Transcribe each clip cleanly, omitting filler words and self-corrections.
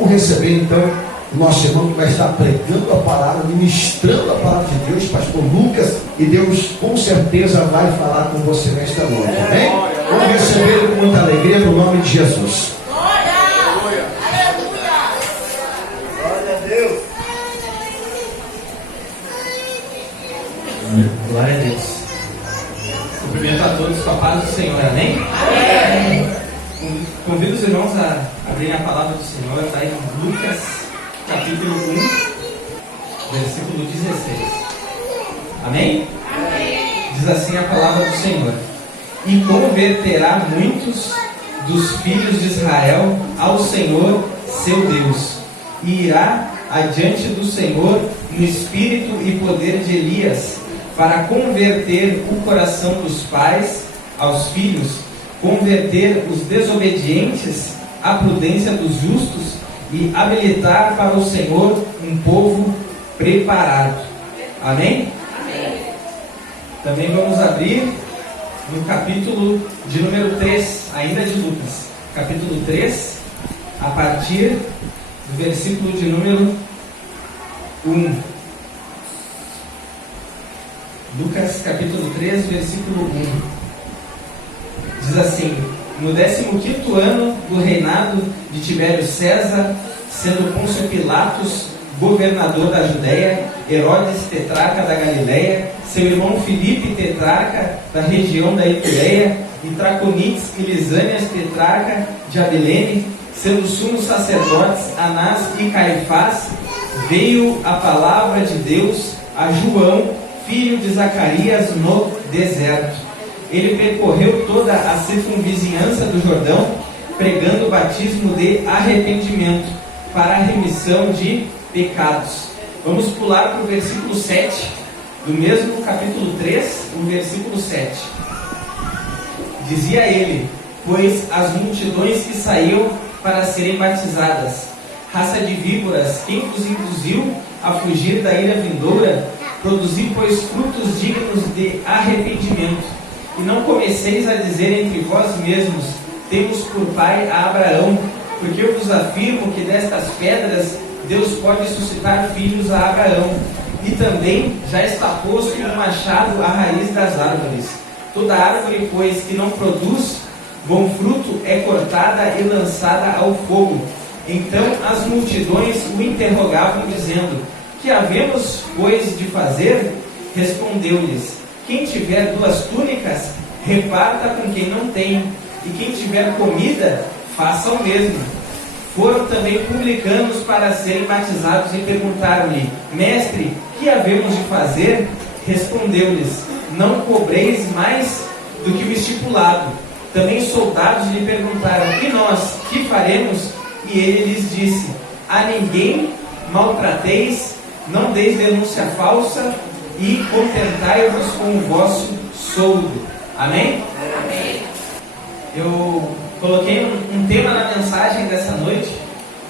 Vamos receber então o nosso irmão que vai estar pregando a palavra, ministrando a palavra de Deus, pastor Lucas, e Deus com certeza vai falar com você nesta noite, amém? Vamos receber com muita alegria no nome de Jesus. Glória a Deus. Glória a Deus. Cumprimento a todos com a paz do Senhor, amém? Amém. Convido os irmãos a abrirem a palavra do Senhor, está em Lucas, capítulo 1, versículo 16. Amém? Amém? Diz assim a palavra do Senhor: e converterá muitos dos filhos de Israel ao Senhor seu Deus, e irá adiante do Senhor no espírito e poder de Elias, para converter o coração dos pais aos filhos, converter os desobedientes à prudência dos justos e habilitar para o Senhor um povo preparado. Amém? Amém. Também vamos abrir no capítulo de número 3, ainda de Lucas, capítulo 3, a partir do versículo de número 1. Lucas capítulo 3, versículo 1. Diz assim: no 15º ano do reinado de Tibério César, sendo Pôncio Pilatos governador da Judéia, Herodes tetrarca da Galiléia, seu irmão Filipe tetrarca da região da Itureia, e Traconites e Lisânias tetrarca de Abilene, sendo sumos sacerdotes Anás e Caifás, veio a palavra de Deus a João, filho de Zacarias, no deserto. Ele percorreu toda a circunvizinhança do Jordão, pregando o batismo de arrependimento para a remissão de pecados. Vamos pular para o versículo 7, do mesmo capítulo 3, o versículo 7. Dizia ele: pois as multidões que saíam para serem batizadas, raça de víboras, quem vos induziu a fugir da ira vindoura? Produzi, pois, frutos dignos de arrependimento. E não comeceis a dizer entre vós mesmos: temos por pai a Abraão, porque eu vos afirmo que destas pedras Deus pode suscitar filhos a Abraão. E também já está posto um machado à raiz das árvores. Toda árvore, pois, que não produz bom fruto é cortada e lançada ao fogo. Então as multidões o interrogavam, dizendo: que havemos, pois, de fazer? Respondeu-lhes: quem tiver 2 túnicas, reparta com quem não tem, e quem tiver comida, faça o mesmo. Foram também publicanos para serem batizados e perguntaram-lhe: mestre, que havemos de fazer? Respondeu-lhes: não cobreis mais do que o estipulado. Também soldados lhe perguntaram: e nós, que faremos? E ele lhes disse: a ninguém maltrateis, não deis denúncia falsa, e contentai-vos com o vosso soldo. Amém? Amém. Eu coloquei um tema na mensagem dessa noite,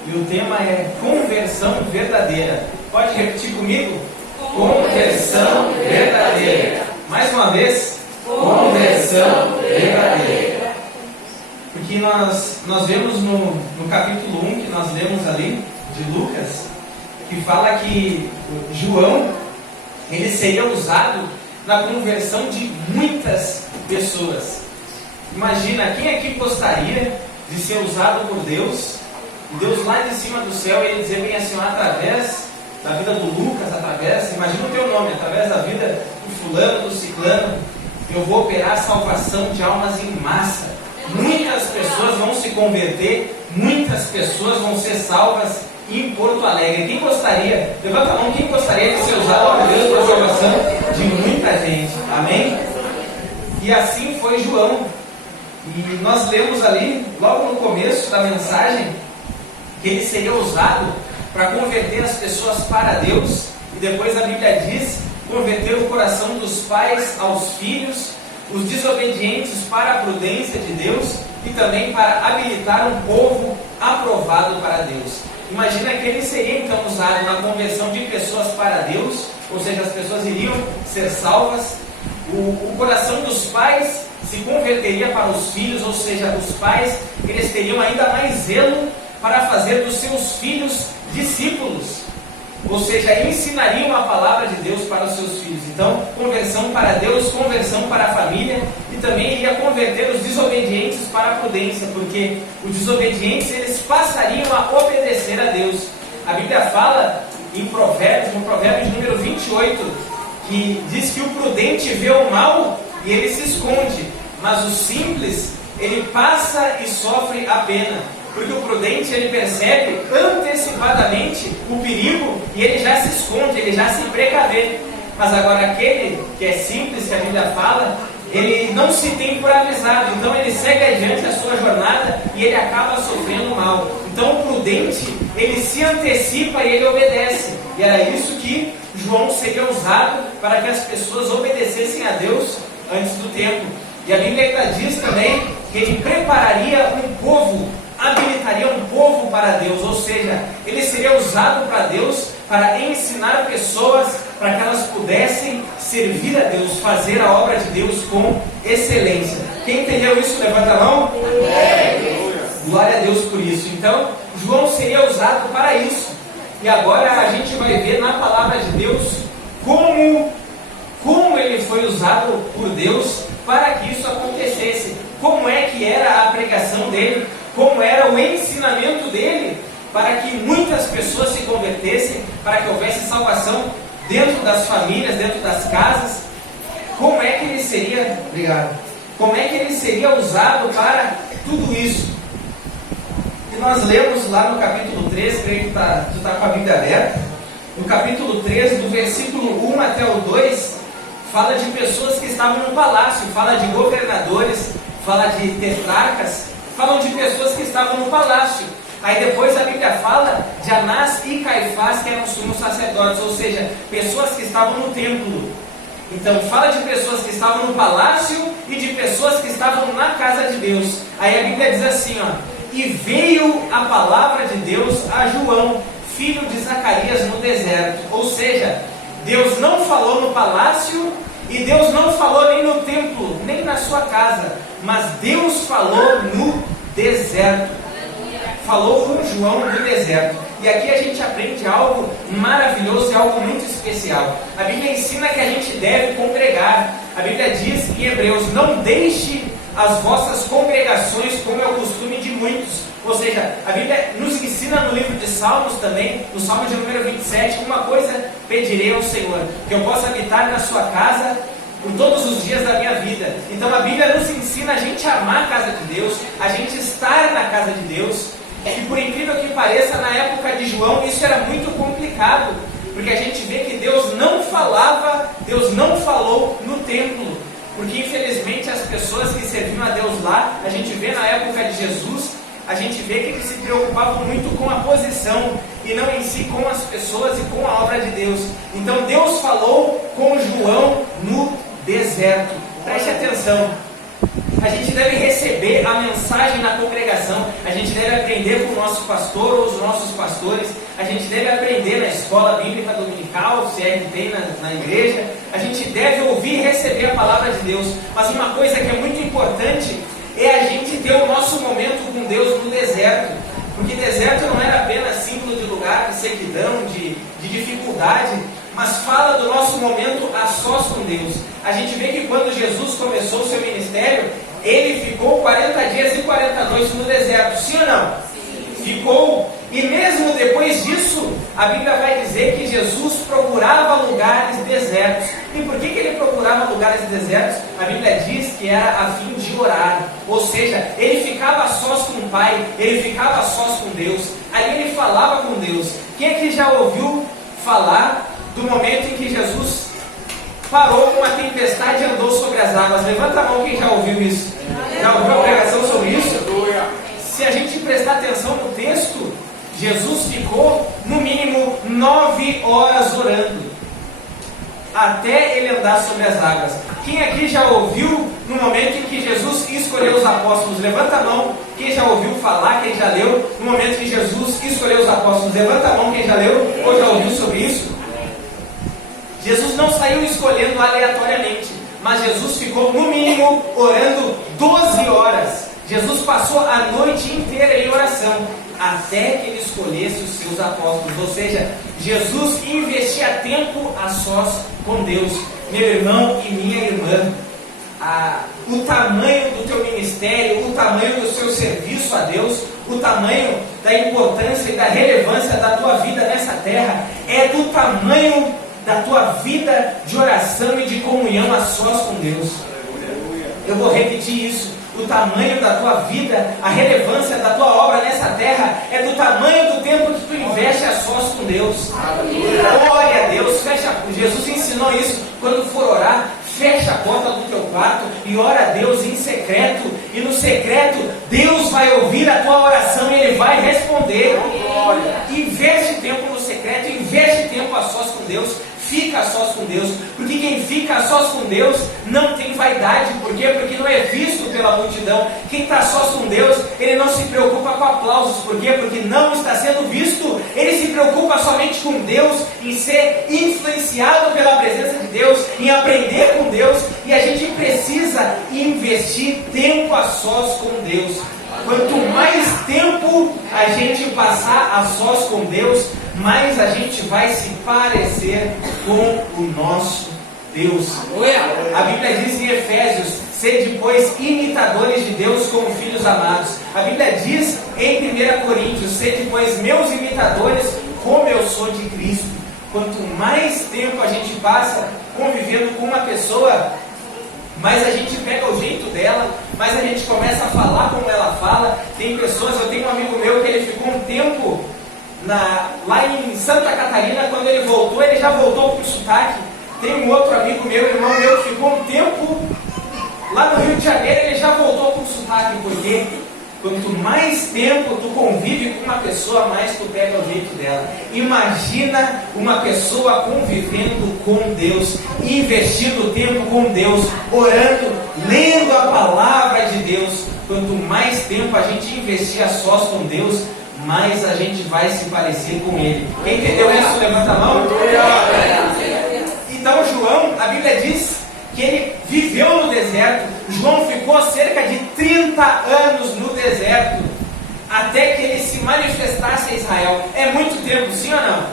e o tema é conversão verdadeira. Pode repetir comigo? Conversão verdadeira. Mais uma vez, conversão verdadeira. Porque nós vemos no capítulo 1 que nós lemos ali, de Lucas, que fala que João, ele seria usado na conversão de muitas pessoas. Imagina, quem aqui gostaria de ser usado por Deus, e Deus lá de cima do céu, ele dizer bem assim: através da vida do Lucas, imagina o teu nome, através da vida do fulano, do ciclano, eu vou operar a salvação de almas em massa. Muitas pessoas vão se converter, muitas pessoas vão ser salvas em Porto Alegre. Quem gostaria? Levanta a mão, quem gostaria de ser usado por Deus para a salvação de muita gente? Amém? E assim foi João. E nós lemos ali, logo no começo da mensagem, que ele seria usado para converter as pessoas para Deus. E depois a Bíblia diz: converter o coração dos pais aos filhos, os desobedientes para a prudência de Deus, e também para habilitar um povo aprovado para Deus. Imagina que ele seria então usado na conversão de pessoas para Deus, ou seja, as pessoas iriam ser salvas. O coração dos pais se converteria para os filhos, ou seja, os pais, eles teriam ainda mais zelo para fazer dos seus filhos discípulos. Ou seja, ensinariam a palavra de Deus para os seus filhos. Então, conversão para Deus, conversão para a família, e também iria converter os desobedientes para a prudência, porque os desobedientes eles passariam a obedecer a Deus. A Bíblia fala em Provérbios, no Provérbio número 28, que diz que o prudente vê o mal e ele se esconde, mas o simples, ele passa e sofre a pena. Porque o prudente, ele percebe antecipadamente o perigo e ele já se esconde, ele já se precavê. Mas agora aquele que é simples, que a Bíblia fala, ele não se tem por avisado, então ele segue adiante a sua jornada e ele acaba sofrendo mal. Então o prudente, ele se antecipa e ele obedece. E era isso que João seria usado para que as pessoas obedecessem a Deus antes do tempo. E a Bíblia ainda diz também que ele prepararia um povo, habilitaria um povo para Deus, ou seja, ele seria usado para Deus para ensinar pessoas para que elas pudessem servir a Deus, fazer a obra de Deus com excelência. Quem entendeu isso, levanta a mão. Glória a Deus por isso. Então, João seria usado para isso. E agora a gente vai ver na palavra de Deus como ele foi usado por Deus para que isso acontecesse. Como é que era a pregação dele, como era o ensinamento dele, para que muitas pessoas se convertessem, para que houvesse salvação dentro das famílias, dentro das casas. Como é que ele seria, como é que ele seria usado para tudo isso? E nós lemos lá no capítulo 3, creio que tu está com a Bíblia aberta, no capítulo 3, do versículo 1 até o 2, fala de pessoas que estavam no palácio, fala de governadores, fala de tetrarcas, falam de pessoas que estavam no palácio. Aí depois a Bíblia fala de Anás e Caifás, que eram sumos sacerdotes, ou seja, pessoas que estavam no templo. Então fala de pessoas que estavam no palácio e de pessoas que estavam na casa de Deus. Aí a Bíblia diz assim, ó: e veio a palavra de Deus a João, filho de Zacarias, no deserto. Ou seja, Deus não falou no palácio e Deus não falou nem no templo, nem na sua casa, mas Deus falou no deserto. Falou com João no deserto. E aqui a gente aprende algo maravilhoso e algo muito especial. A Bíblia ensina que a gente deve congregar. A Bíblia diz em Hebreus: não deixe as vossas congregações como é o costume de muitos. Ou seja, a Bíblia nos ensina no livro de Salmos também, no Salmo de número 27, uma coisa pedirei ao Senhor, que eu possa habitar na sua casa por todos os dias da minha vida. Então a Bíblia nos ensina a gente amar a casa de Deus, a gente estar na casa de Deus. E por incrível que pareça, na época de João isso era muito complicado, porque a gente vê que Deus não falava, Deus não falou no templo, porque infelizmente as pessoas que serviam a Deus lá, a gente vê na época de Jesus, a gente vê que eles se preocupavam muito com a posição e não em si com as pessoas e com a obra de Deus. Então Deus falou com João no deserto. Preste atenção. A gente deve receber a mensagem na congregação, a gente deve aprender com o nosso pastor ou os nossos pastores, a gente deve aprender na escola bíblica dominical, se é que tem na igreja, a gente deve ouvir e receber a palavra de Deus. Mas uma coisa que é muito importante é a gente ter o nosso momento com Deus no deserto, porque deserto não era apenas símbolo de lugar de sequidão, de dificuldade, mas fala do nosso momento a sós com Deus. A gente vê que quando Jesus começou o seu ministério, ele ficou 40 dias e 40 noites no deserto, sim ou não? Sim. Ficou, e mesmo depois disso, a Bíblia vai dizer que Jesus procurava lugares desertos. E por que ele procurava lugares desertos? A Bíblia diz que era a fim de orar, ou seja, ele ficava a sós com o Pai, ele ficava a sós com Deus, ali ele falava com Deus. Quem aqui já ouviu falar do momento em que Jesus parou com uma tempestade e andou sobre as águas? Levanta a mão quem já ouviu isso. Já ouviu a pregação sobre isso? Se a gente prestar atenção no texto, Jesus ficou no mínimo 9 horas orando, até ele andar sobre as águas. Quem aqui já ouviu no momento em que Jesus escolheu os apóstolos? Levanta a mão quem já ouviu falar, quem já leu no momento em que Jesus escolheu os apóstolos. Levanta a mão quem já leu ou já ouviu sobre isso. Jesus não saiu escolhendo aleatoriamente, mas Jesus ficou no mínimo orando 12 horas. Jesus passou a noite inteira em oração. até que ele escolhesse os seus apóstolos. Ou seja, Jesus investia tempo a sós com Deus. Meu irmão e minha irmã, o tamanho do teu ministério, o tamanho do seu serviço a Deus, o tamanho da importância e da relevância da tua vida nessa terra, é do tamanho da tua vida de oração e de comunhão a sós com Deus. Eu vou repetir isso. O tamanho da tua vida, a relevância da tua obra nessa terra é do tamanho do tempo que tu investe a sós com Deus. Glória a Deus. Jesus ensinou isso. Quando for orar, fecha a porta do teu quarto e ora a Deus em secreto. E no secreto, Deus vai ouvir a tua oração e Ele vai responder. Investe tempo no secreto, investe tempo a sós com Deus. Fica a sós com Deus, porque quem fica a sós com Deus não tem vaidade. Por quê? Porque não é visto pela multidão. Quem está a sós com Deus, ele não se preocupa com aplausos. Por quê? Porque não está sendo visto. Ele se preocupa somente com Deus, em ser influenciado pela presença de Deus, em aprender com Deus. E a gente precisa investir tempo a sós com Deus. Quanto mais tempo a gente passar a sós com Deus, mais a gente vai se parecer com o nosso Deus. A Bíblia diz em Efésios: sede, pois, imitadores de Deus como filhos amados. A Bíblia diz em 1 Coríntios: sede, pois, meus imitadores como eu sou de Cristo. Quanto mais tempo a gente passa convivendo com uma pessoa, mais a gente pega o jeito dela, mais a gente começa a falar como ela fala. Tem pessoas, eu tenho um amigo meu que ele ficou um tempo lá em Santa Catarina. Quando ele voltou, ele já voltou com sotaque. Tem um outro amigo meu, irmão meu, que ficou um tempo lá no Rio de Janeiro, ele já voltou com sotaque. Porque quanto mais tempo tu convive com uma pessoa, mais tu pega o jeito dela. Imagina uma pessoa convivendo com Deus, investindo tempo com Deus, orando, lendo a palavra de Deus. Quanto mais tempo a gente investir a sós com Deus, mais a gente vai se parecer com Ele. Quem entendeu isso? Levanta a mão. Então João, a Bíblia diz que ele viveu no deserto. João ficou cerca de 30 anos no deserto, até que ele se manifestasse a Israel. É muito tempo, sim ou não?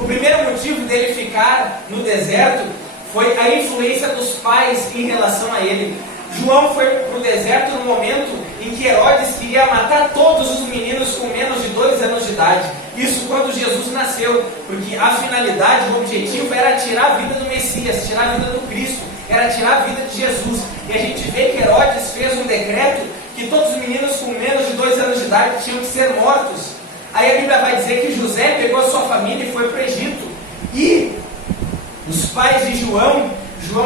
O primeiro motivo dele ficar no deserto foi a influência dos pais em relação a ele. João foi para o deserto no momento em que Herodes queria matar todos os meninos com menos de 2 anos de idade. Isso quando Jesus nasceu, porque a finalidade, o objetivo era tirar a vida do Messias, tirar a vida do Cristo, era tirar a vida de Jesus. E a gente vê que Herodes fez um decreto que todos os meninos com menos de 2 anos de idade tinham que ser mortos. Aí a Bíblia vai dizer que José pegou a sua família e foi para o Egito. E os pais de João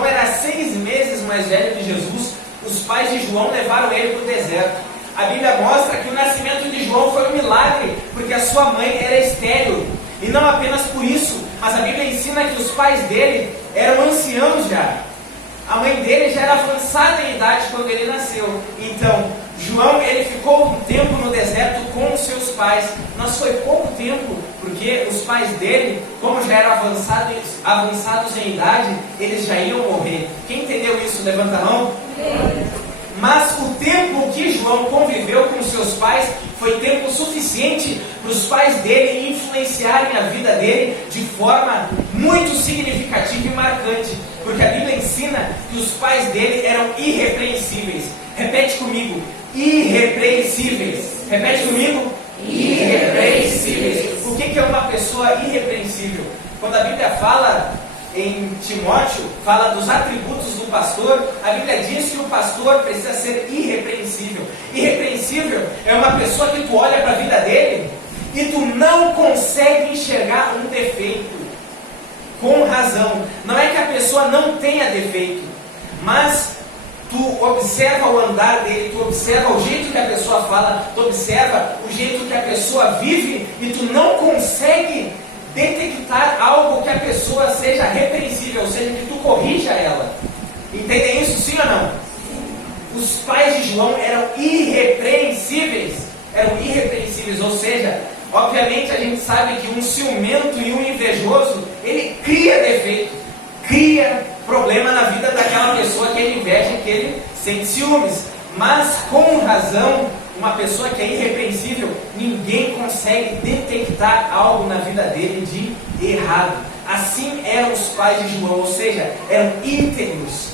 era 6 meses mais velho que Jesus. Os pais de João levaram ele para o deserto. A Bíblia mostra que o nascimento de João foi um milagre, porque a sua mãe era estéril. E não apenas por isso, mas a Bíblia ensina que os pais dele eram anciãos já. A mãe dele já era avançada em idade quando ele nasceu. Então, João, ele ficou um tempo no deserto com os seus pais. Mas foi pouco tempo, porque os pais dele, como já eram avançados em idade, eles já iam morrer. Quem entendeu isso? Levanta a mão. Mas o tempo que João conviveu com seus pais foi tempo suficiente para os pais dele influenciarem a vida dele de forma muito significativa e marcante. Porque a Bíblia ensina que os pais dele eram irrepreensíveis. Repete comigo: irrepreensíveis. Repete comigo: irrepreensíveis. O que é uma pessoa irrepreensível? Quando a Bíblia fala em Timóteo, fala dos atributos do pastor, a Bíblia diz que o pastor precisa ser irrepreensível. Irrepreensível é uma pessoa que tu olha para a vida dele e tu não consegue enxergar um defeito. Com razão. Não é que a pessoa não tenha defeito, mas tu observa o andar dele, tu observa o jeito que a pessoa fala, tu observa o jeito que a pessoa vive e tu não consegue detectar algo que a pessoa seja repreensível, ou seja, que tu corrija ela. Entendem isso, sim ou não? Os pais de João eram irrepreensíveis, ou seja, obviamente a gente sabe que um ciumento e um invejoso, ele cria defeito, cria problema na vida daquela pessoa que ele inveja, que ele sente ciúmes. Mas com razão, uma pessoa que é irrepreensível, ninguém consegue detectar algo na vida dele de errado. Assim eram os pais de João, ou seja, eram íntegros,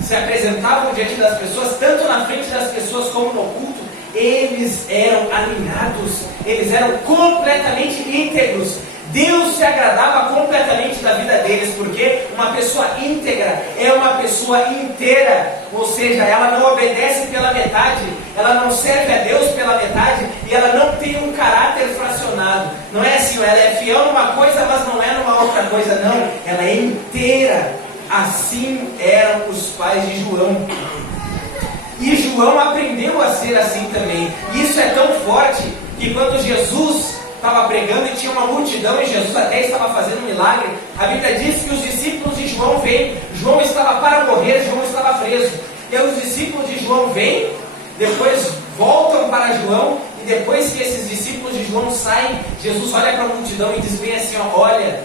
se apresentavam diante das pessoas, tanto na frente das pessoas como no culto. Eles eram alinhados, eles eram completamente íntegros. Deus se agradava completamente da vida deles, porque uma pessoa íntegra é uma pessoa inteira, ou seja, ela não obedece pela metade, ela não serve a Deus pela metade, e ela não tem um caráter fracionado. Não é assim, ela é fiel numa coisa, mas não é numa outra coisa, não, ela é inteira. Assim eram os pais de João. E João aprendeu a ser assim também. Isso é tão forte que quando Jesus estava pregando e tinha uma multidão e Jesus até estava fazendo um milagre, a Bíblia diz que os discípulos de João vêm. João estava para morrer, João estava preso. E os discípulos de João vêm, depois voltam para João, e depois que esses discípulos de João saem, Jesus olha para a multidão e diz bem assim, ó, olha,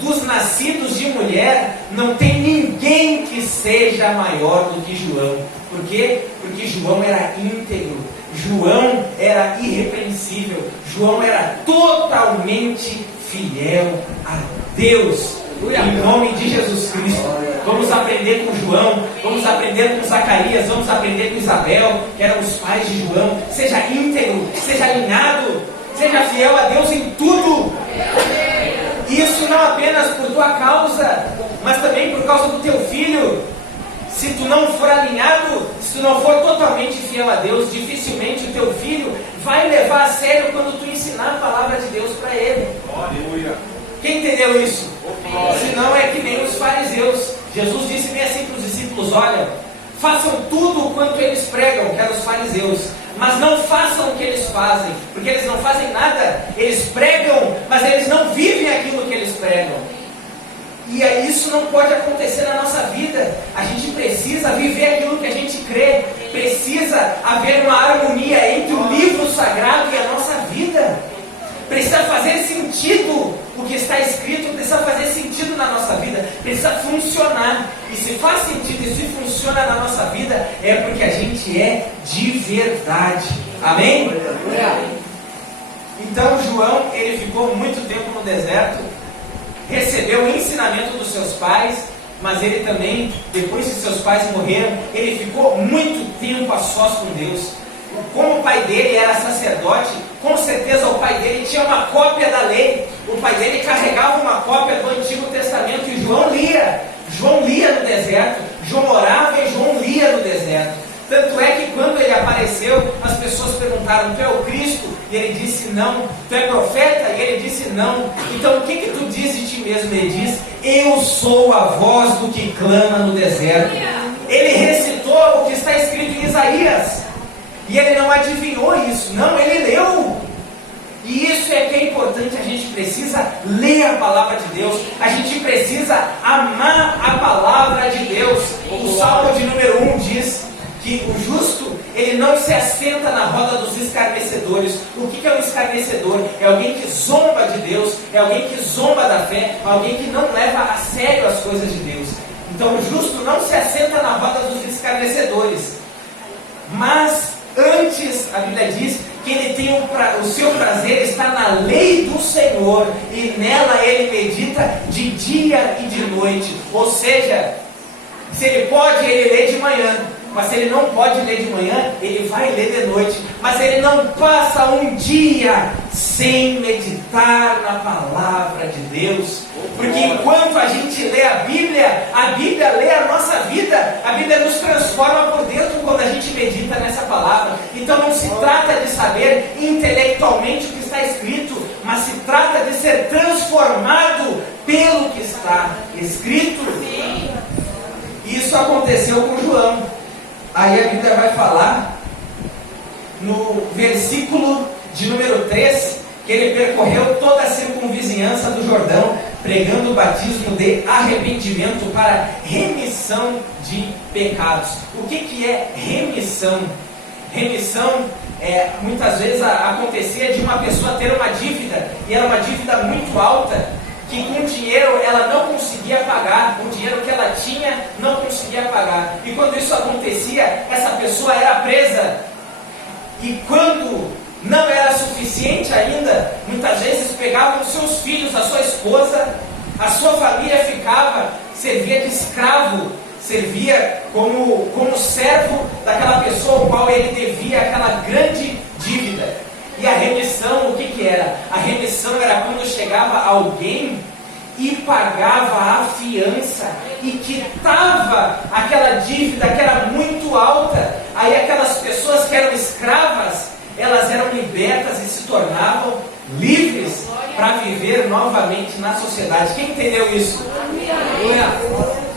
dos nascidos de mulher, não tem ninguém que seja maior do que João. Por quê? Porque João era íntegro, João era irrepreensível, João era totalmente fiel a Deus. Em nome de Jesus Cristo, vamos aprender com João, vamos aprender com Zacarias, vamos aprender com Isabel, que eram os pais de João. Seja íntegro, seja alinhado, seja fiel a Deus em tudo. Isso não apenas por tua causa, mas também por causa do teu filho. Se tu não for alinhado, se tu não for totalmente fiel a Deus, dificilmente o teu filho vai levar a sério quando tu ensinar a palavra de Deus para ele. Aleluia. Quem entendeu isso? Senão é que nem os fariseus. Jesus disse bem assim para os discípulos, olha, façam tudo quanto eles pregam, que eram os fariseus, mas não façam o que eles fazem, porque eles não fazem nada. Eles pregam, mas eles não vivem aquilo que eles pregam. E isso não pode acontecer na nossa vida. A gente precisa viver aquilo que a gente crê. Precisa haver uma harmonia entre o livro sagrado e a nossa vida. Precisa fazer sentido o que está escrito, precisa fazer sentido na nossa vida, precisa funcionar. E se faz sentido e se funciona na nossa vida, é porque a gente é de verdade. Amém? Então João, ele ficou muito tempo no deserto, recebeu o ensinamento dos seus pais, mas ele também, depois que seus pais morreram, ele ficou muito tempo a sós com Deus. Como o pai dele era sacerdote, com certeza o pai dele tinha uma cópia da lei. O pai dele carregava uma cópia do Antigo Testamento e João lia. João lia no deserto, João orava e João lia no deserto. Tanto é que quando ele apareceu, as pessoas perguntaram, tu é o Cristo? E ele disse não. Tu é profeta? E ele disse não. Então o que tu diz de ti mesmo? Ele diz, eu sou a voz do que clama no deserto. Ele recitou o que está escrito em Isaías. E ele não adivinhou isso, não, ele leu. E isso é que é importante, a gente precisa ler a palavra de Deus, a gente precisa amar a palavra de Deus. O Salmo de número 1 diz que o justo, ele não se assenta na roda dos escarnecedores. O que é um escarnecedor? É alguém que zomba de Deus, é alguém que zomba da fé, alguém que não leva a sério as coisas de Deus. Então o justo não se assenta na roda dos escarnecedores, mas antes, a Bíblia diz que ele tem o seu prazer está na lei do Senhor, e nela ele medita de dia e de noite. Ou seja, se ele pode, ele lê de manhã, mas se ele não pode ler de manhã, ele vai ler de noite. Mas ele não passa um dia sem meditar na palavra de Deus. Porque enquanto a gente lê a Bíblia lê a nossa vida, a Bíblia nos transforma por dentro quando a gente medita nessa palavra. Então não se trata de saber intelectualmente o que está escrito, mas se trata de ser transformado pelo que está escrito. Isso aconteceu com João. Aí a Bíblia vai falar no versículo de número 3, que ele percorreu toda a circunvizinhança do Jordão, pregando o batismo de arrependimento para remissão de pecados. O que é remissão? Remissão, muitas vezes acontecia de uma pessoa ter uma dívida, e era uma dívida muito alta, que com o dinheiro ela não conseguia pagar, o dinheiro que ela tinha não conseguia pagar. E quando isso acontecia, essa pessoa era presa. E quando não era suficiente ainda, muitas vezes pegavam os seus filhos, a sua esposa, a sua família ficava, servia de escravo, servia como servo daquela pessoa ao qual ele devia aquela grande dívida. E a remissão, o que era? A remissão era quando chegava alguém e pagava a fiança e quitava aquela dívida que era muito alta. Aí aquelas pessoas que eram escravas, elas eram libertas e se tornavam livres para viver novamente na sociedade. Quem entendeu isso?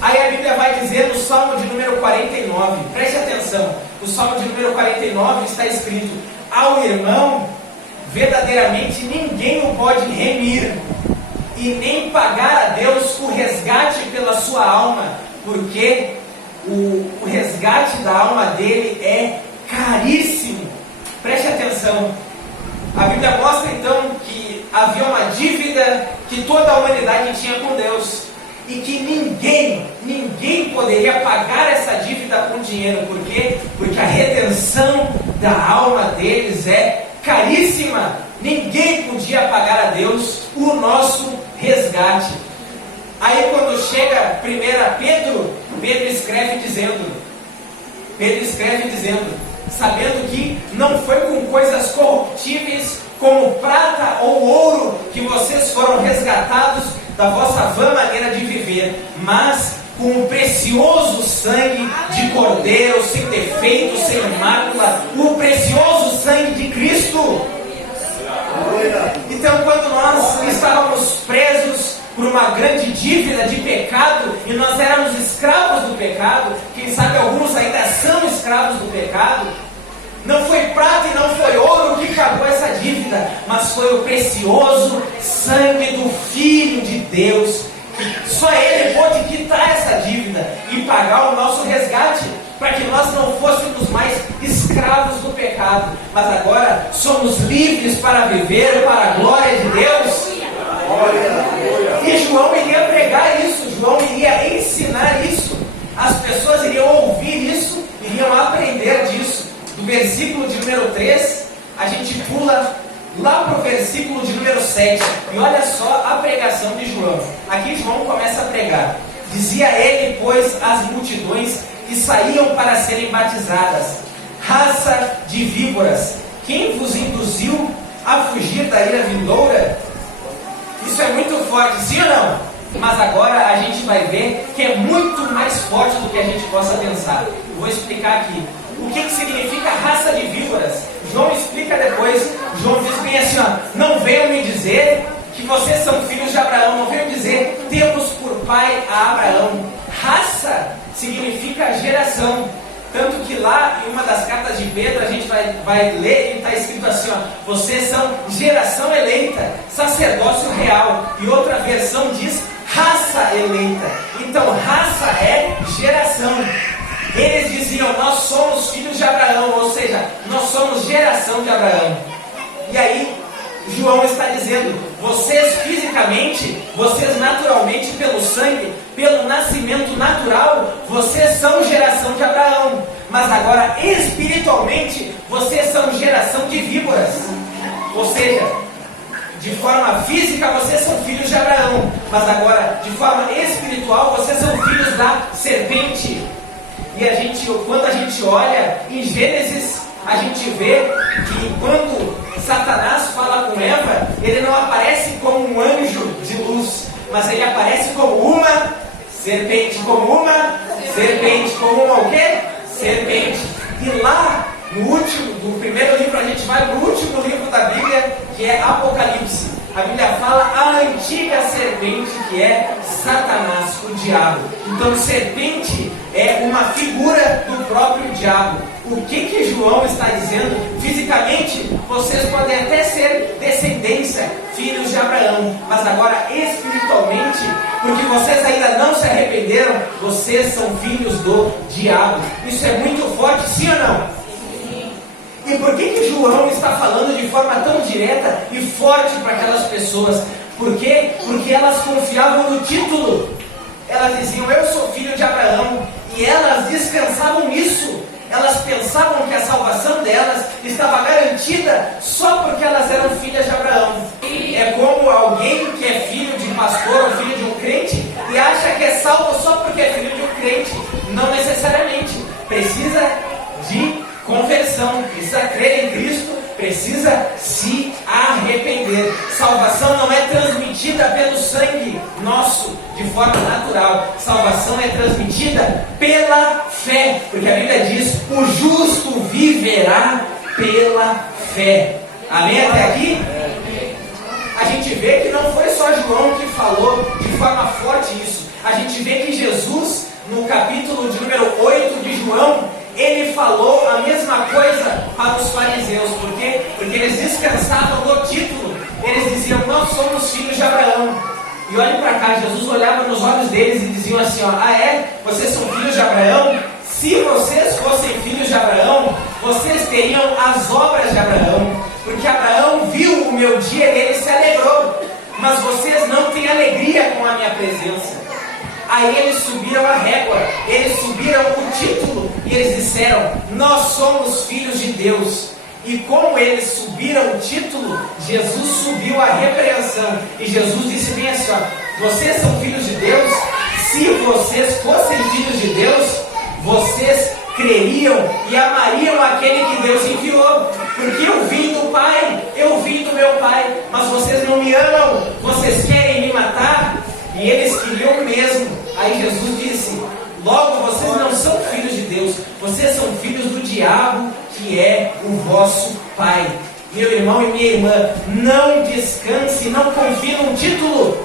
Aí a Bíblia vai dizer no Salmo de número 49, preste atenção, o Salmo de número 49 está escrito: ao irmão, verdadeiramente ninguém o pode remir, e nem pagar a Deus o resgate pela sua alma, porque o resgate da alma dele é caríssimo. Preste atenção, a Bíblia mostra então que havia uma dívida que toda a humanidade tinha com Deus, e que ninguém poderia pagar essa dívida com dinheiro. Por quê? Porque a redenção da alma deles é caríssima. Ninguém podia pagar a Deus o nosso resgate. Aí quando chega 1 Pedro, Pedro escreve dizendo, sabendo que não foi com coisas corruptíveis como prata ou ouro que vocês foram resgatados da vossa vã maneira de viver, mas com o precioso sangue de Cordeiro, sem defeito, sem mácula, o precioso sangue de Cristo. Então, quando nós estávamos presos por uma grande dívida de pecado, e nós éramos escravos do pecado, quem sabe alguns ainda são escravos do pecado, não foi prata e não foi ouro que pagou essa dívida, mas foi o precioso sangue do Filho de Deus. Só Ele pôde quitar essa dívida e pagar o nosso resgate, para que nós não fôssemos mais escravos do pecado, mas agora somos livres para viver para a glória de Deus. E João iria pregar isso, João iria ensinar isso, as pessoas iriam ouvir isso, iriam aprender disso. Do versículo de número 3, a gente pula lá para o versículo de número 7, e olha só a pregação de João. Aqui João começa a pregar: dizia ele, pois, às multidões que saíam para serem batizadas: raça de víboras, quem vos induziu a fugir da ira vindoura? Isso é muito forte, sim ou não? Mas agora a gente vai ver que é muito mais forte do que a gente possa pensar. Vou explicar aqui o que significa raça de víboras. João explica depois. João diz bem assim, ó: não venham me dizer que vocês são filhos de Abraão, não venham dizer temos por pai a Abraão. Raça significa geração. Tanto que lá em uma das cartas de Pedro a gente vai ler e está escrito assim, ó: vocês são geração eleita, sacerdócio real. E outra versão diz raça eleita. Então raça é geração. Eles diziam: nós somos filhos de Abraão, ou seja, nós somos geração de Abraão. E aí João está dizendo: vocês fisicamente, vocês naturalmente, pelo sangue, pelo nascimento natural, vocês são geração de Abraão. Mas agora espiritualmente, vocês são geração de víboras. Ou seja, de forma física vocês são filhos de Abraão, mas agora de forma espiritual vocês são filhos da serpente. E quando a gente olha em Gênesis, a gente vê que quando Satanás fala com Eva, ele não aparece como um anjo de luz, mas ele aparece como uma serpente. Como uma serpente. Como uma o quê? Serpente. E lá do primeiro livro, a gente vai para o último livro da Bíblia, que é Apocalipse. A Bíblia fala a antiga serpente, que é Satanás, o diabo. Então serpente é uma figura do próprio diabo. O que João está dizendo? Fisicamente, vocês podem até ser descendência, filhos de Abraão, mas agora espiritualmente, porque vocês ainda não se arrependeram, vocês são filhos do diabo. Isso é muito forte, sim ou não? E por que João está falando de forma tão direta e forte para aquelas pessoas? Por quê? Porque elas confiavam no título. Elas diziam: eu sou filho de Abraão. E elas descansavam nisso. Elas pensavam que a salvação delas estava garantida só porque elas eram filhas de Abraão. É como alguém que é filho de pastor ou filho de um crente e acha que é salvo só porque é filho de um crente. Não necessariamente. Precisa de conversão, precisa crer em Cristo, precisa se arrepender. Salvação não é transmitida pelo sangue nosso de forma natural. Salvação é transmitida pela fé, porque a Bíblia diz: o justo viverá pela fé. Amém até aqui? A gente vê que não foi só João que falou de forma forte isso. A gente vê que Jesus, no capítulo de número 8 de João, ele falou a mesma coisa para os fariseus. Por quê? Porque eles descansavam no título. Eles diziam: nós somos filhos de Abraão. E olhem para cá, Jesus olhava nos olhos deles e dizia assim: ó, ah é? Vocês são filhos de Abraão? Se vocês fossem filhos de Abraão, vocês teriam as obras de Abraão. Porque Abraão viu o meu dia e ele se alegrou. Mas vocês não têm alegria com a minha presença. Aí eles subiram a régua, eles subiram o título e eles disseram: nós somos filhos de Deus. E como eles subiram o título, Jesus subiu a repreensão. E Jesus disse bem assim: ó, vocês são filhos de Deus? Se vocês fossem filhos de Deus, vocês creriam e amariam aquele que Deus enviou. Porque eu vim do Pai, eu vim do meu Pai, mas vocês não me amam, vocês querem me matar. E eles queriam mesmo. Aí Jesus disse: logo vocês não são filhos de Deus, vocês são filhos do diabo, que é o vosso pai. Meu irmão e minha irmã, não descanse, não confie num título.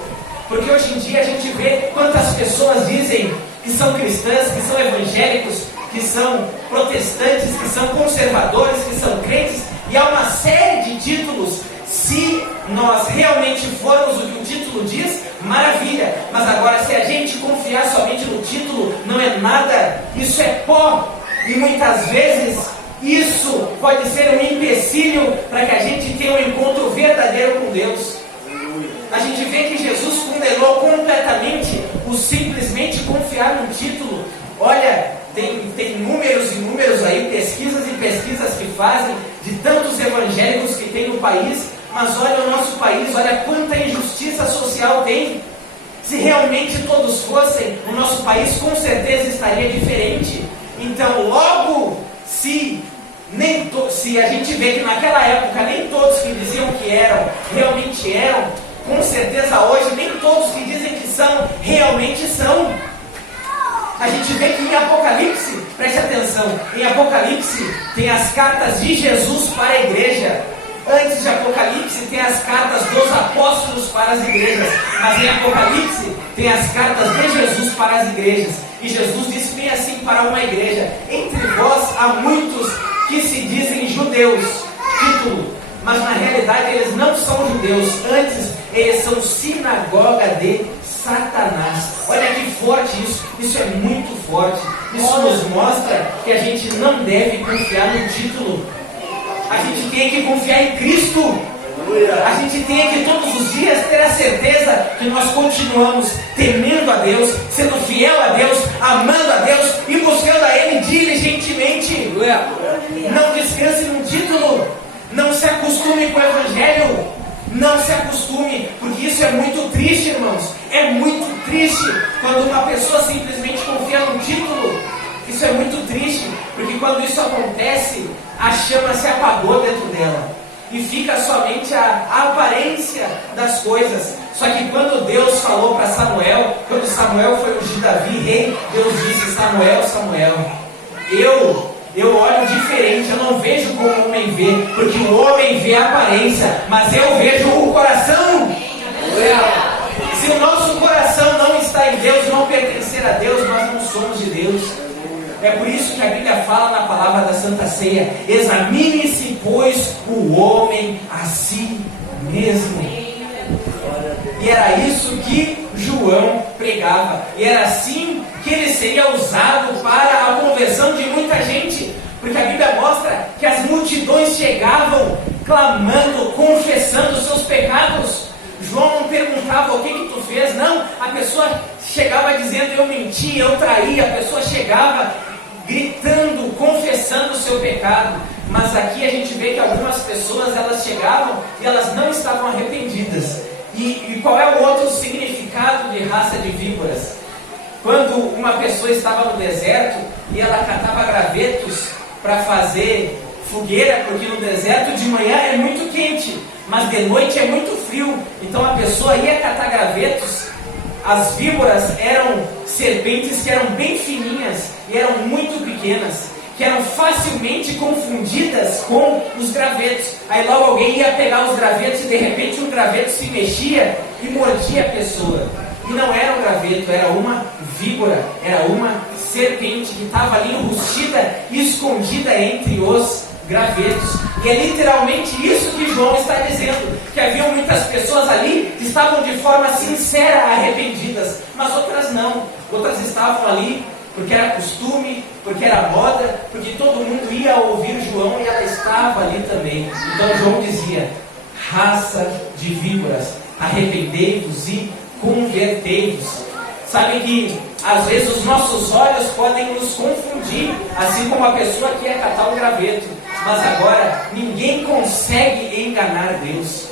Porque hoje em dia a gente vê quantas pessoas dizem que são cristãs, que são evangélicos, que são protestantes, que são conservadores, que são crentes, e há uma série de títulos. Se nós realmente formos o que o título diz, maravilha. Mas agora, se a gente confiar somente no título, não é nada, isso é pó. E muitas vezes isso pode ser um empecilho para que a gente tenha um encontro verdadeiro com Deus. A gente vê que Jesus condenou completamente o simplesmente confiar num título. Olha, tem números e números aí, pesquisas e pesquisas que fazem de tantos evangélicos que tem no país. Mas olha o nosso país, olha quanta injustiça social tem. Se realmente todos fossem, o nosso país com certeza estaria diferente. Então, logo, se a gente vê que naquela época nem todos que diziam que eram, realmente eram, com certeza hoje nem todos que dizem que são, realmente são. A gente vê que em Apocalipse, preste atenção, em Apocalipse tem as cartas de Jesus para a igreja. Antes de Apocalipse tem as cartas dos apóstolos para as igrejas, mas em Apocalipse tem as cartas de Jesus para as igrejas. E Jesus disse bem assim para uma igreja: entre vós há muitos que se dizem judeus, título, mas na realidade eles não são judeus, antes eles são sinagoga de Satanás. Olha que forte isso é muito forte. Isso nos mostra que a gente não deve confiar no título. A gente tem que confiar em Cristo. A gente tem que todos os dias ter a certeza que nós continuamos temendo a Deus, sendo fiel a Deus, amando a Deus e buscando a Ele diligentemente. Não descanse num título. Não se acostume com o Evangelho. Não se acostume, porque isso é muito triste, irmãos. É muito triste quando uma pessoa simplesmente confia num título. Isso é muito triste, porque quando isso acontece, a chama se apagou dentro dela e fica somente a aparência das coisas. Só que quando Deus falou para Samuel, quando Samuel foi ungir Davi rei, Deus disse: Samuel, Samuel, eu olho diferente, eu não vejo como o homem vê, porque o homem vê a aparência, mas eu vejo o coração. Se o nosso coração não está em Deus, não pertencer a Deus, nós não somos de Deus. É por isso que a Bíblia fala na palavra da Santa Ceia: examine-se, pois, o homem a si mesmo. E era isso que João pregava. E era assim que ele seria usado para a conversão de muita gente. Porque a Bíblia mostra que as multidões chegavam clamando, confessando seus pecados. João não perguntava: o que tu fez? Não, a pessoa chegava dizendo: eu menti, eu traí. A pessoa chegava gritando, confessando confessando o seu pecado, mas aqui a gente vê que algumas pessoas, elas chegavam e elas não estavam arrependidas. E qual é o outro significado de raça de víboras? Quando uma pessoa estava no deserto e ela catava gravetos para fazer fogueira, porque no deserto de manhã é muito quente, mas de noite é muito frio. Então a pessoa ia catar gravetos. As víboras eram serpentes que eram bem fininhas e eram muito pequenas, que eram facilmente confundidas com os gravetos. Aí logo alguém ia pegar os gravetos e de repente um graveto se mexia e mordia a pessoa. E não era um graveto, era uma víbora, era uma serpente que estava ali enrustida e escondida entre os gravetos. E é literalmente isso que João está dizendo, que havia muitas pessoas ali que estavam de forma sincera arrependidas, mas outras não. Outras estavam ali porque era costume, porque era moda, porque todo mundo ia ouvir João e ela estava ali também. Então João dizia: raça de víboras, arrependei-vos e convertei-vos. Sabe que às vezes os nossos olhos podem nos confundir, assim como a pessoa que ia catar o graveto. Mas agora ninguém consegue enganar Deus.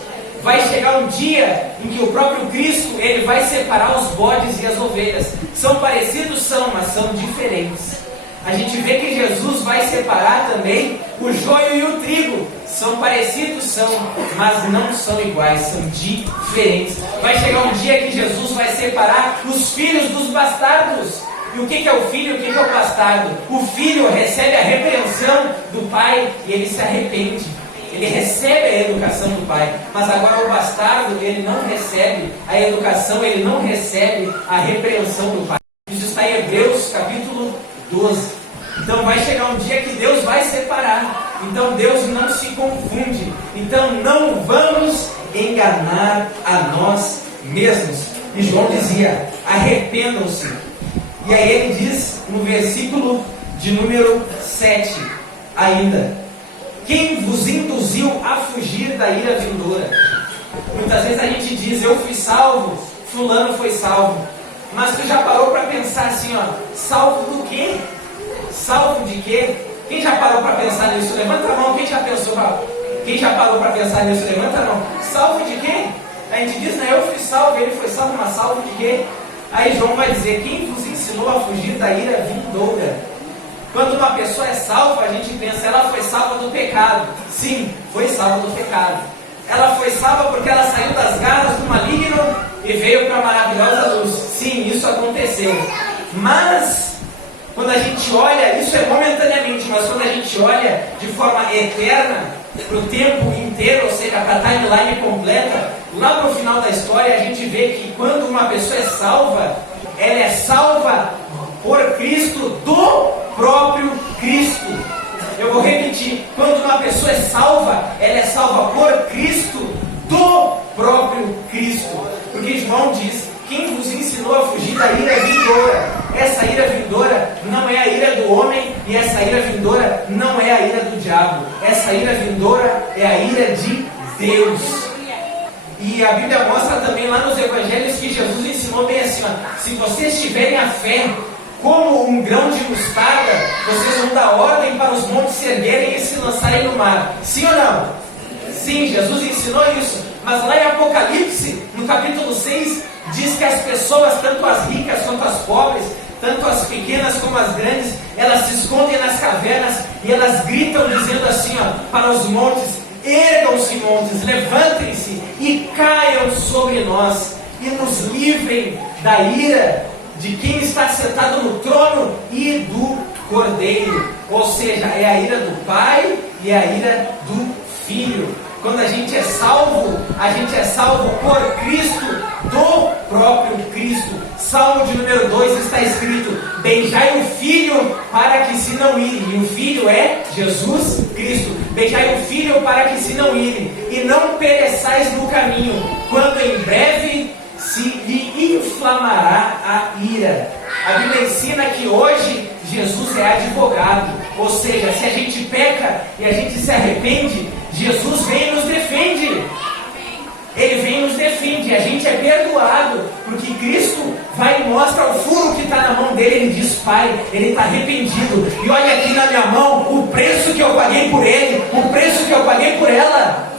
Vai chegar um dia em que o próprio Cristo, ele vai separar os bodes e as ovelhas. São parecidos? São, mas são diferentes. A gente vê que Jesus vai separar também o joio e o trigo. São parecidos? São, mas não são iguais, são diferentes. Vai chegar um dia que Jesus vai separar os filhos dos bastardos. E o que é o filho e o que é o bastardo? O filho recebe a repreensão do pai e ele se arrepende. Ele recebe a educação do pai. Mas agora o bastardo, ele não recebe a educação, ele não recebe a repreensão do pai. Isso está em Hebreus capítulo 12. Então vai chegar um dia que Deus vai separar. Então Deus não se confunde. Então não vamos enganar a nós mesmos. E João dizia: arrependam-se. E aí ele diz no versículo de número 7 ainda: quem vos induziu a fugir da ira vindoura? Muitas vezes a gente diz: eu fui salvo, fulano foi salvo. Mas tu já parou para pensar assim, ó, salvo do quê? Salvo de quê? Quem já parou para pensar nisso? Levanta a mão. Quem já pensou? Quem já parou para pensar nisso? Levanta a mão. Salvo de quê? A gente diz: né, eu fui salvo, ele foi salvo, mas salvo de quê? Aí João vai dizer: quem vos ensinou a fugir da ira vindoura? Quando uma pessoa é salva, a gente pensa: ela foi salva do pecado. Sim, foi salva do pecado. Ela foi salva porque ela saiu das garras do maligno e veio para a maravilhosa luz. Sim, isso aconteceu. Mas quando a gente olha, isso é momentaneamente, mas quando a gente olha de forma eterna, para o tempo inteiro, ou seja, para a timeline completa, lá para o final da história, a gente vê que quando uma pessoa é salva, ela é salva por Cristo, do próprio Cristo. Eu vou repetir: quando uma pessoa é salva, ela é salva por Cristo, do próprio Cristo. Porque João diz: quem vos ensinou a fugir da ira vindoura? Essa ira vindoura não é a ira do homem, e essa ira vindoura não é a ira do diabo. Essa ira vindoura é a ira de Deus. E a Bíblia mostra também lá nos evangelhos que Jesus ensinou bem assim, ó: se vocês tiverem a fé como um grão de mostarda, vocês vão dar ordem para os montes se erguerem e se lançarem no mar. Sim ou não? Sim, Jesus ensinou isso. Mas lá em Apocalipse, no capítulo 6, diz que as pessoas, tanto as ricas quanto as pobres, tanto as pequenas como as grandes, elas se escondem nas cavernas e elas gritam dizendo assim, ó, para os montes: ergam-se montes, levantem-se e caiam sobre nós e nos livrem da ira de quem está sentado no trono e do Cordeiro. Ou seja, é a ira do Pai e é a ira do Filho. Quando a gente é salvo por Cristo, do próprio Cristo. Salmo de número 2 está escrito: beijai o Filho para que se não ire. E o Filho é Jesus Cristo. Beijai o Filho para que se não ire, e não pereçais no caminho, quando em breve se lhe inflamará a ira. A Bíblia ensina que hoje Jesus é advogado. Ou seja, se a gente peca e a gente se arrepende, Jesus vem e nos defende. Ele vem e nos defende. A gente é perdoado perdoado, porque Cristo vai e mostra o furo que está na mão dele. Ele diz: Pai, ele está arrependido, e olha aqui na minha mão o preço que eu paguei por ele, o preço que eu paguei por ela.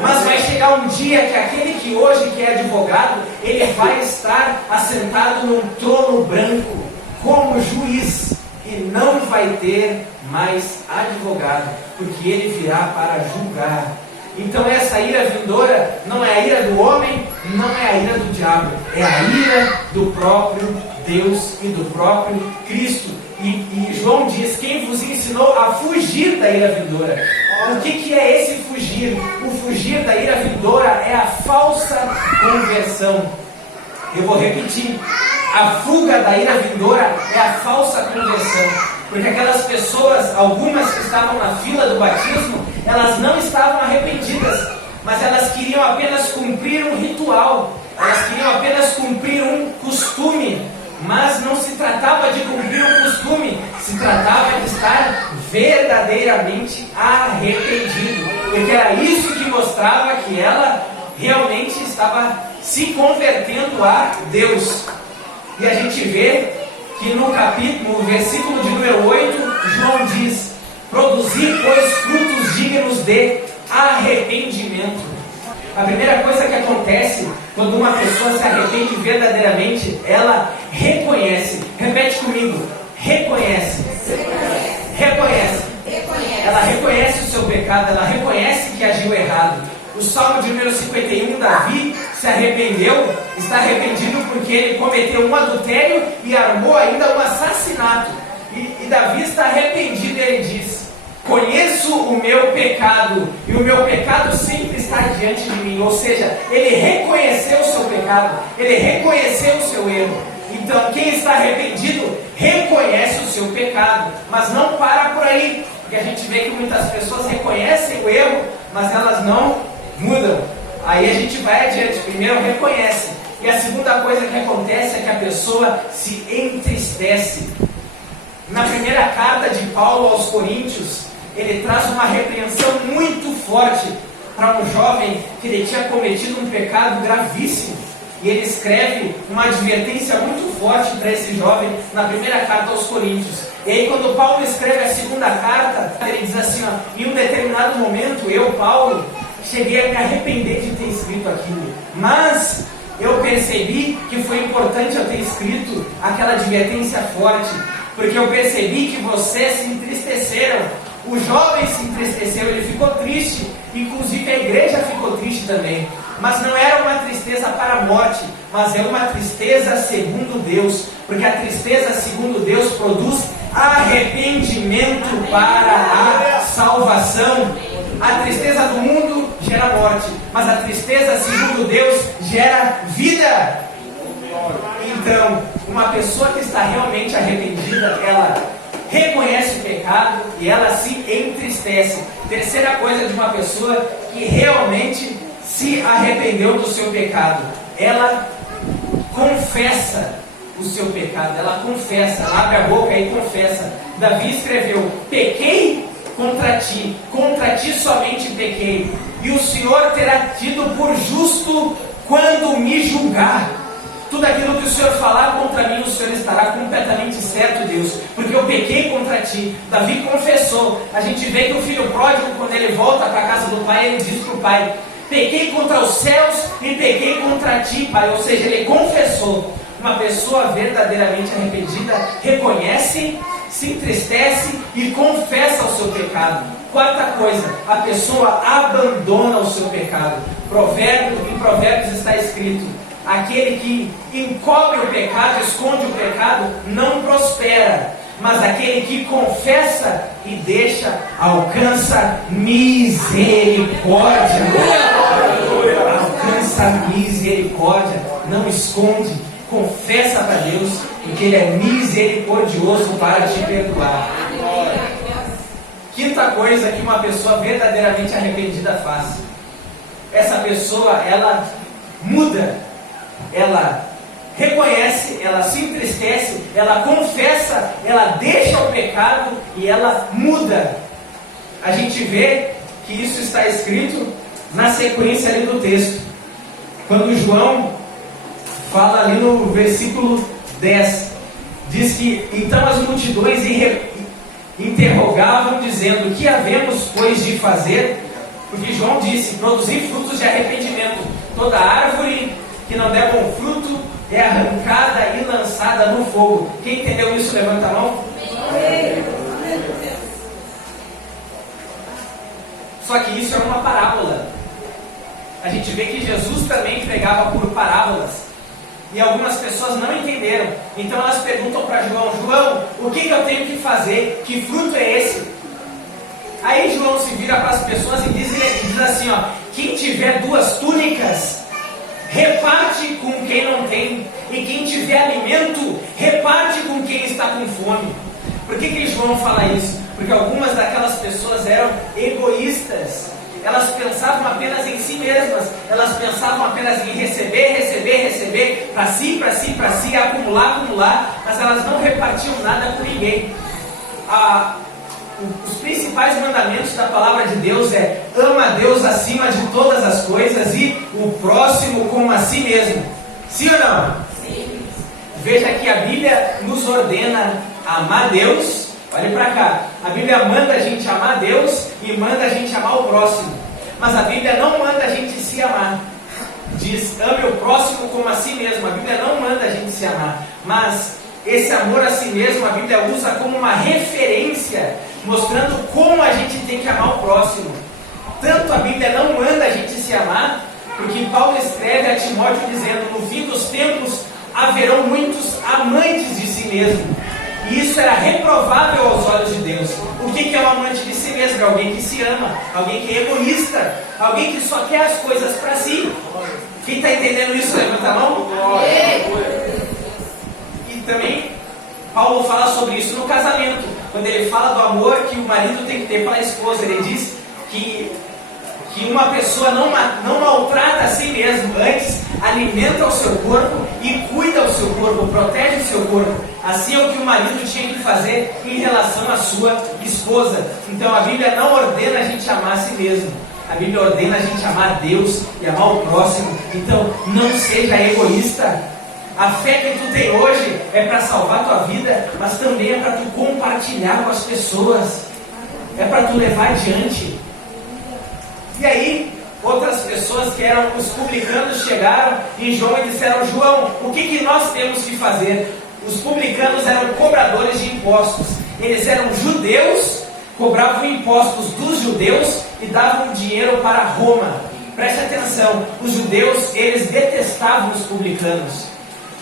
Mas vai chegar um dia que aquele que hoje que é advogado, ele vai estar assentado num trono branco como juiz, e não vai ter mais advogado, porque ele virá para julgar. Então essa ira vindoura não é a ira do homem, não é a ira do diabo, é a ira do próprio Deus e do próprio Cristo. E João diz: quem vos ensinou a fugir da ira vindoura? O que é esse fugir? O fugir da ira vindoura é a falsa conversão. Eu vou repetir: a fuga da ira vindoura é a falsa conversão. Porque aquelas pessoas, algumas que estavam na fila do batismo, elas não estavam arrependidas, mas elas queriam apenas cumprir um ritual, elas queriam apenas cumprir um costume. Mas não se tratava de cumprir um costume, se tratava de estar verdadeiramente arrependido, porque era isso que mostrava que ela realmente estava se convertendo a Deus. E a gente vê que no versículo de número 8, João diz: produzir, pois, frutos dignos de arrependimento. A primeira coisa que acontece quando uma pessoa se arrepende verdadeiramente, ela reconhece. Repete comigo: reconhece. Reconhece. Ela reconhece o seu pecado, ela reconhece que agiu errado. O Salmo de número 51, Davi se arrependeu, está arrependido porque ele cometeu um adultério e armou ainda um assassinato. E Davi está arrependido, e ele diz: conheço o meu pecado, e o meu pecado sempre está diante de mim. Ou seja, ele reconheceu o seu pecado, ele reconheceu o seu erro. Então, quem está arrependido reconhece o seu pecado, mas não para por aí, porque a gente vê que muitas pessoas reconhecem o erro, mas elas não mudam. Aí a gente vai adiante. Primeiro reconhece, e a segunda coisa que acontece é que a pessoa se entristece. Na primeira carta de Paulo aos Coríntios, ele traz uma repreensão muito forte para um jovem que ele tinha cometido um pecado gravíssimo. E ele escreve uma advertência muito forte para esse jovem na primeira carta aos Coríntios. E aí, quando Paulo escreve a segunda carta, ele diz assim: ó, em um determinado momento, eu, Paulo, cheguei a me arrepender de ter escrito aquilo, mas eu percebi que foi importante eu ter escrito aquela advertência forte, porque eu percebi que vocês se entristeceram. O jovem se entristeceu, ele ficou triste, inclusive a igreja ficou triste também. Mas não era uma tristeza para a morte, mas é uma tristeza segundo Deus, porque a tristeza segundo Deus produz arrependimento para a salvação. A tristeza do mundo gera morte, mas a tristeza segundo Deus gera vida. Então, uma pessoa que está realmente arrependida, ela reconhece o pecado e ela se entristece. Terceira coisa de uma pessoa que realmente se arrependeu do seu pecado: ela confessa o seu pecado, ela confessa, ela abre a boca e confessa. Davi escreveu: pequei contra ti somente pequei, e o Senhor terá tido por justo quando me julgar. Tudo aquilo que o Senhor falar contra mim, o Senhor estará completamente certo, Deus, porque eu pequei contra ti. Davi confessou. A gente vê que o filho pródigo, quando ele volta para a casa do pai, ele diz para o pai: pequei contra os céus e pequei contra ti, pai. Ou seja, ele confessou. Uma pessoa verdadeiramente arrependida reconhece, se entristece e confessa o seu pecado. Quarta coisa, a pessoa abandona o seu pecado. Em Provérbios está escrito: aquele que encobre o pecado, esconde o pecado, não prospera, mas aquele que confessa e deixa, alcança misericórdia. Alcança misericórdia, não esconde, confessa para Deus, porque Ele é misericordioso para te perdoar. Quinta coisa que uma pessoa verdadeiramente arrependida faz: essa pessoa, ela muda, ela reconhece, ela se entristece, ela confessa, ela deixa o pecado e ela muda. A gente vê que isso está escrito na sequência ali do texto. Quando João fala ali no versículo 10. Diz que então as multidões interrogavam, dizendo: que havemos, pois, de fazer? Porque João disse: produzir frutos de arrependimento. Toda árvore que não der bom fruto é arrancada e lançada no fogo. Quem entendeu isso, levanta a mão. Só que isso é uma parábola. A gente vê que Jesus também pregava por parábolas. E algumas pessoas não entenderam. Então elas perguntam para João: João, o que eu tenho que fazer? Que fruto é esse? Aí João se vira para as pessoas e diz assim, ó: quem tiver 2 túnicas, reparte com quem não tem. E quem tiver alimento, reparte com quem está com fome. Por que João fala isso? Porque algumas daquelas pessoas eram egoístas. Elas pensavam apenas em si mesmas. Elas pensavam apenas em receber, para si, acumular, mas elas não repartiam nada com ninguém. Os principais mandamentos da palavra de Deus é: ama a Deus acima de todas as coisas e o próximo como a si mesmo. Sim ou não? Sim. Veja que a Bíblia nos ordena amar Deus. Olha para cá, a Bíblia manda a gente amar Deus e manda a gente amar o próximo. Mas a Bíblia não manda a gente se amar. Diz: ame o próximo como a si mesmo. A Bíblia não manda a gente se amar. Mas esse amor a si mesmo, a Bíblia usa como uma referência, mostrando como a gente tem que amar o próximo. Tanto a Bíblia não manda a gente se amar, porque Paulo escreve a Timóteo dizendo: no fim dos tempos haverão muitos amantes de si mesmo. E isso era reprovável aos olhos de Deus. O que é um amante de si mesmo? É alguém que se ama, alguém que é egoísta, alguém que só quer as coisas para si. Quem está entendendo isso, levanta a mão. E também Paulo fala sobre isso no casamento, quando ele fala do amor que o marido tem que ter pela esposa. Ele diz que uma pessoa não maltrata a si mesmo, antes alimenta o seu corpo e cuida o seu corpo, protege o seu corpo. Assim é o que o marido tinha que fazer em relação à sua esposa. Então a Bíblia não ordena a gente amar a si mesmo. A Bíblia ordena a gente amar a Deus e amar o próximo. Então não seja egoísta. A fé que tu tem hoje é para salvar a tua vida, mas também é para tu compartilhar com as pessoas. É para tu levar adiante. E aí, outras pessoas que eram os publicanos chegaram em João e disseram: João, o que nós temos que fazer? Os publicanos eram cobradores de impostos. Eles eram judeus, cobravam impostos dos judeus e davam dinheiro para Roma. Preste atenção, os judeus, eles detestavam os publicanos,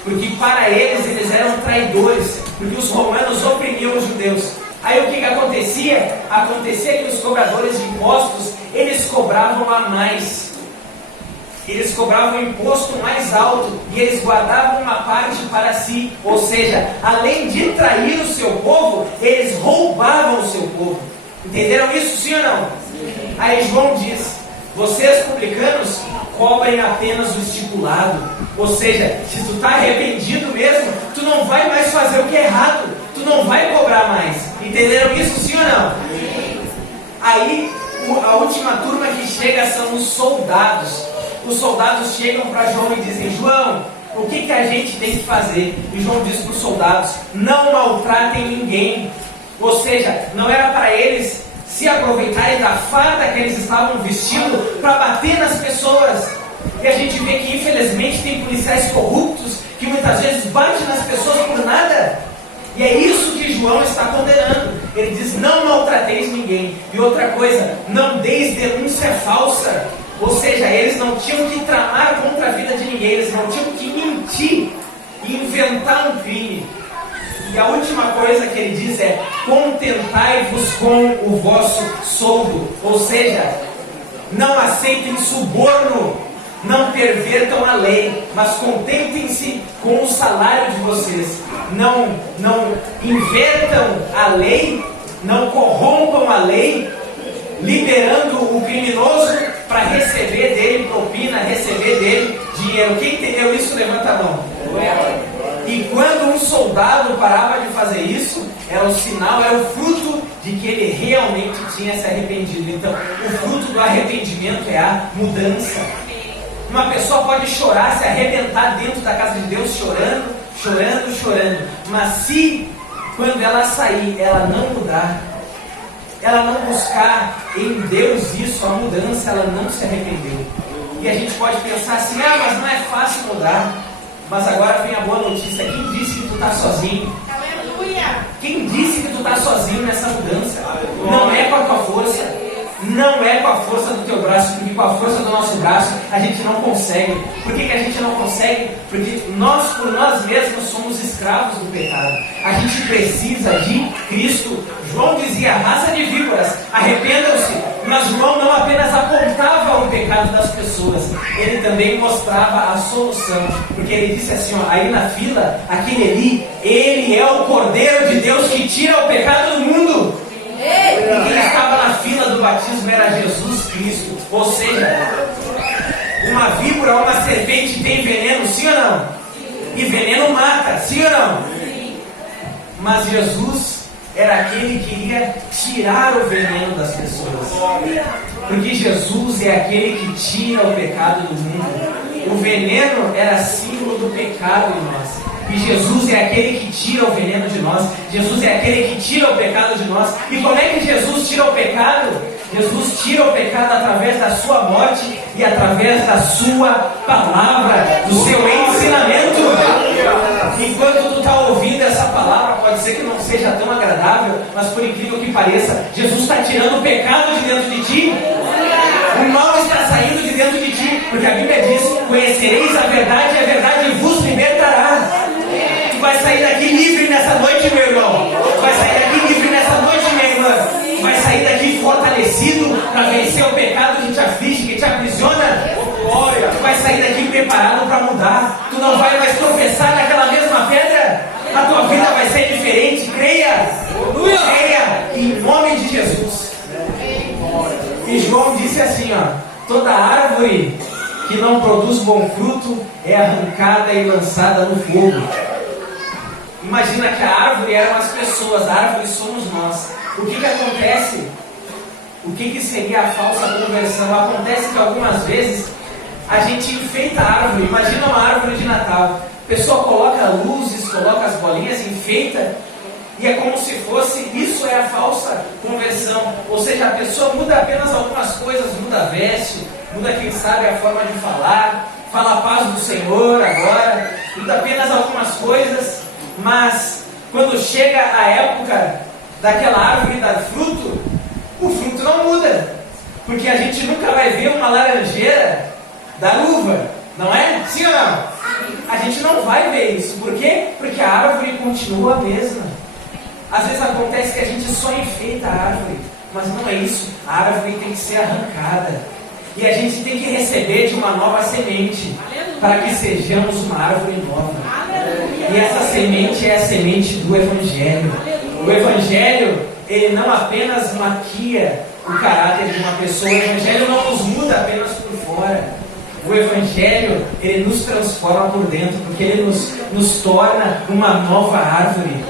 porque para eles eram traidores, porque os romanos oprimiam os judeus. Aí o que acontecia? Acontecia que os cobradores de impostos, eles cobravam a mais. Eles cobravam o imposto mais alto e eles guardavam uma parte para si. Ou seja, além de trair o seu povo, eles roubavam o seu povo. Entenderam isso, sim ou não? Sim. Aí João diz: vocês publicanos cobrem apenas o estipulado. Ou seja, se tu está arrependido mesmo, tu não vai mais fazer o que é errado, tu não vai cobrar mais. Entenderam isso, sim ou não? Sim. Aí a última turma que chega são os soldados. Os soldados chegam para João e dizem: João, o que a gente tem que fazer? E João diz para os soldados: não maltratem ninguém. Ou seja, não era para eles se aproveitarem da farda que eles estavam vestindo para bater nas pessoas. E a gente vê que infelizmente tem policiais corruptos que muitas vezes batem nas pessoas por nada. E é isso que João está condenando. Ele diz: não maltrateis ninguém. E outra coisa, não deis denúncia falsa. Ou seja, eles não tinham que tramar contra a vida de ninguém, eles não tinham que mentir e inventar um crime. E a última coisa que ele diz é: contentai-vos com o vosso soldo. Ou seja, não aceitem suborno, não pervertam a lei, mas contentem-se com o salário de vocês. Não invertam a lei, não corrompam a lei, liberando o criminoso para receber dele propina, receber dele dinheiro. Quem entendeu isso, levanta a mão. E quando um soldado parava de fazer isso, era o sinal, era o fruto de que ele realmente tinha se arrependido. Então, o fruto do arrependimento é a mudança. Uma pessoa pode chorar, se arrebentar dentro da casa de Deus, chorando, chorando, chorando. Mas se, quando ela sair, ela não mudar, ela não buscar em Deus isso, a mudança, ela não se arrependeu. E a gente pode pensar assim, mas não é fácil mudar. Mas agora vem a boa notícia. Quem disse que tu está sozinho? Aleluia! Quem disse que tu está sozinho nessa mudança? Não é com a tua força. Não é com a força do teu braço, porque com a força do nosso braço a gente não consegue. Por que a gente não consegue? Porque nós, por nós mesmos, somos escravos do pecado. A gente precisa de Cristo. João dizia, raça de víboras, arrependam-se. Mas João não apenas apontava o pecado das pessoas, ele também mostrava a solução. Porque ele disse assim, aí na fila, aquele ali, ele é o Cordeiro de Deus que tira o pecado do mundo. E quem estava na fila do batismo era Jesus Cristo. Ou seja, uma víbora ou uma serpente tem veneno, sim ou não? E veneno mata, sim ou não? Mas Jesus era aquele que iria tirar o veneno das pessoas. Porque Jesus é aquele que tira o pecado do mundo. O veneno era símbolo do pecado em nós. E Jesus é aquele que tira o veneno de nós. Jesus é aquele que tira o pecado de nós. E como é que Jesus tira o pecado? Jesus tira o pecado através da sua morte e através da sua palavra, do seu ensinamento. Enquanto tu está ouvindo essa palavra, pode ser que não seja tão agradável, mas por incrível que pareça, Jesus está tirando o pecado de dentro de ti. O mal está saindo de dentro de ti, porque a Bíblia diz, conhecereis a verdade e a verdade vos libertará. Tu vai sair daqui livre nessa noite, meu irmão. Tu vai sair daqui livre nessa noite, minha irmã. Tu vai sair daqui fortalecido para vencer o pecado que te aflige, que te aprisiona. Tu vai sair daqui preparado para mudar. Tu não vai mais tropeçar naquela mesma pedra. A tua vida vai ser diferente. Creia. Creia em nome de Jesus. E João disse assim, toda árvore que não produz bom fruto é arrancada e lançada no fogo. Imagina que a árvore eram as pessoas, a árvore somos nós. O que acontece? O que seria a falsa conversão? Acontece que algumas vezes a gente enfeita a árvore. Imagina uma árvore de Natal. A pessoa coloca luzes, coloca as bolinhas, enfeita. E é como se fosse, isso é a falsa conversão. Ou seja, a pessoa muda apenas algumas coisas, muda a veste, muda quem sabe a forma de falar, fala a paz do Senhor agora, muda apenas algumas coisas, mas quando chega a época daquela árvore dar fruto, o fruto não muda. Porque a gente nunca vai ver uma laranjeira dar uva, não é? Sim ou não? A gente não vai ver isso. Por quê? Porque a árvore continua a mesma. Às vezes acontece que a gente só enfeita a árvore, mas não é isso. A árvore tem que ser arrancada. E a gente tem que receber de uma nova semente, para que sejamos uma árvore nova. E essa semente é a semente do Evangelho. O Evangelho, ele não apenas maquia o caráter de uma pessoa. O Evangelho não nos muda apenas por fora. O Evangelho, ele nos transforma por dentro, porque ele nos torna uma nova árvore,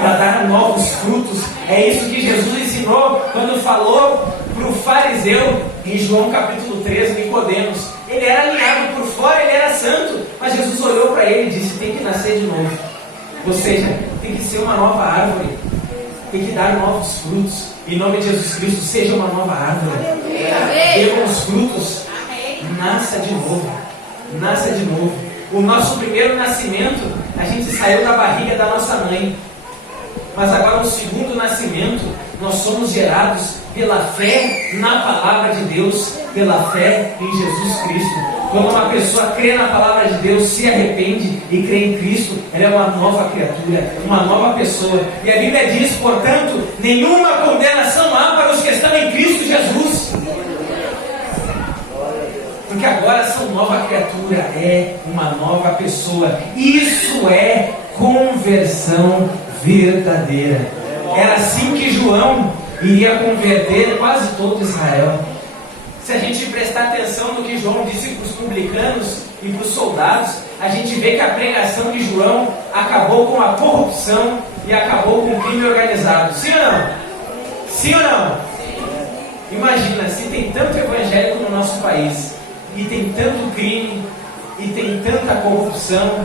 para dar novos frutos. É isso que Jesus ensinou quando falou para o fariseu em João capítulo 13, Nicodemos. Ele era alinhado por fora, ele era santo, mas Jesus olhou para ele e disse, tem que nascer de novo. Ou seja, tem que ser uma nova árvore, tem que dar novos frutos. Em nome de Jesus Cristo, seja uma nova árvore, dê bons frutos, nasça de novo, nasça de novo. O nosso primeiro nascimento, a gente saiu da barriga da nossa mãe. Mas agora no segundo nascimento, nós somos gerados pela fé na palavra de Deus, pela fé em Jesus Cristo. Quando uma pessoa crê na palavra de Deus, se arrepende e crê em Cristo, ela é uma nova criatura, uma nova pessoa. E a Bíblia diz, portanto, nenhuma condenação há para os que estão em Cristo Jesus. Porque agora são nova criatura, é uma nova pessoa. Isso é conversão verdadeira. Era assim que João iria converter quase todo Israel. Se a gente prestar atenção no que João disse para os publicanos e para os soldados, a gente vê que a pregação de João acabou com a corrupção e acabou com o crime organizado. Sim ou não? Sim ou não? Imagina, se tem tanto evangélico no nosso país, e tem tanto crime, e tem tanta corrupção,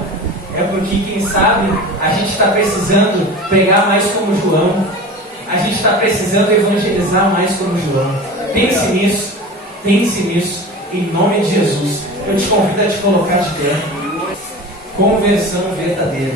é porque, quem sabe, a gente está precisando pregar mais como João, a gente está precisando evangelizar mais como João. Pense nisso, em nome de Jesus. Eu te convido a te colocar de pé. Conversão verdadeira.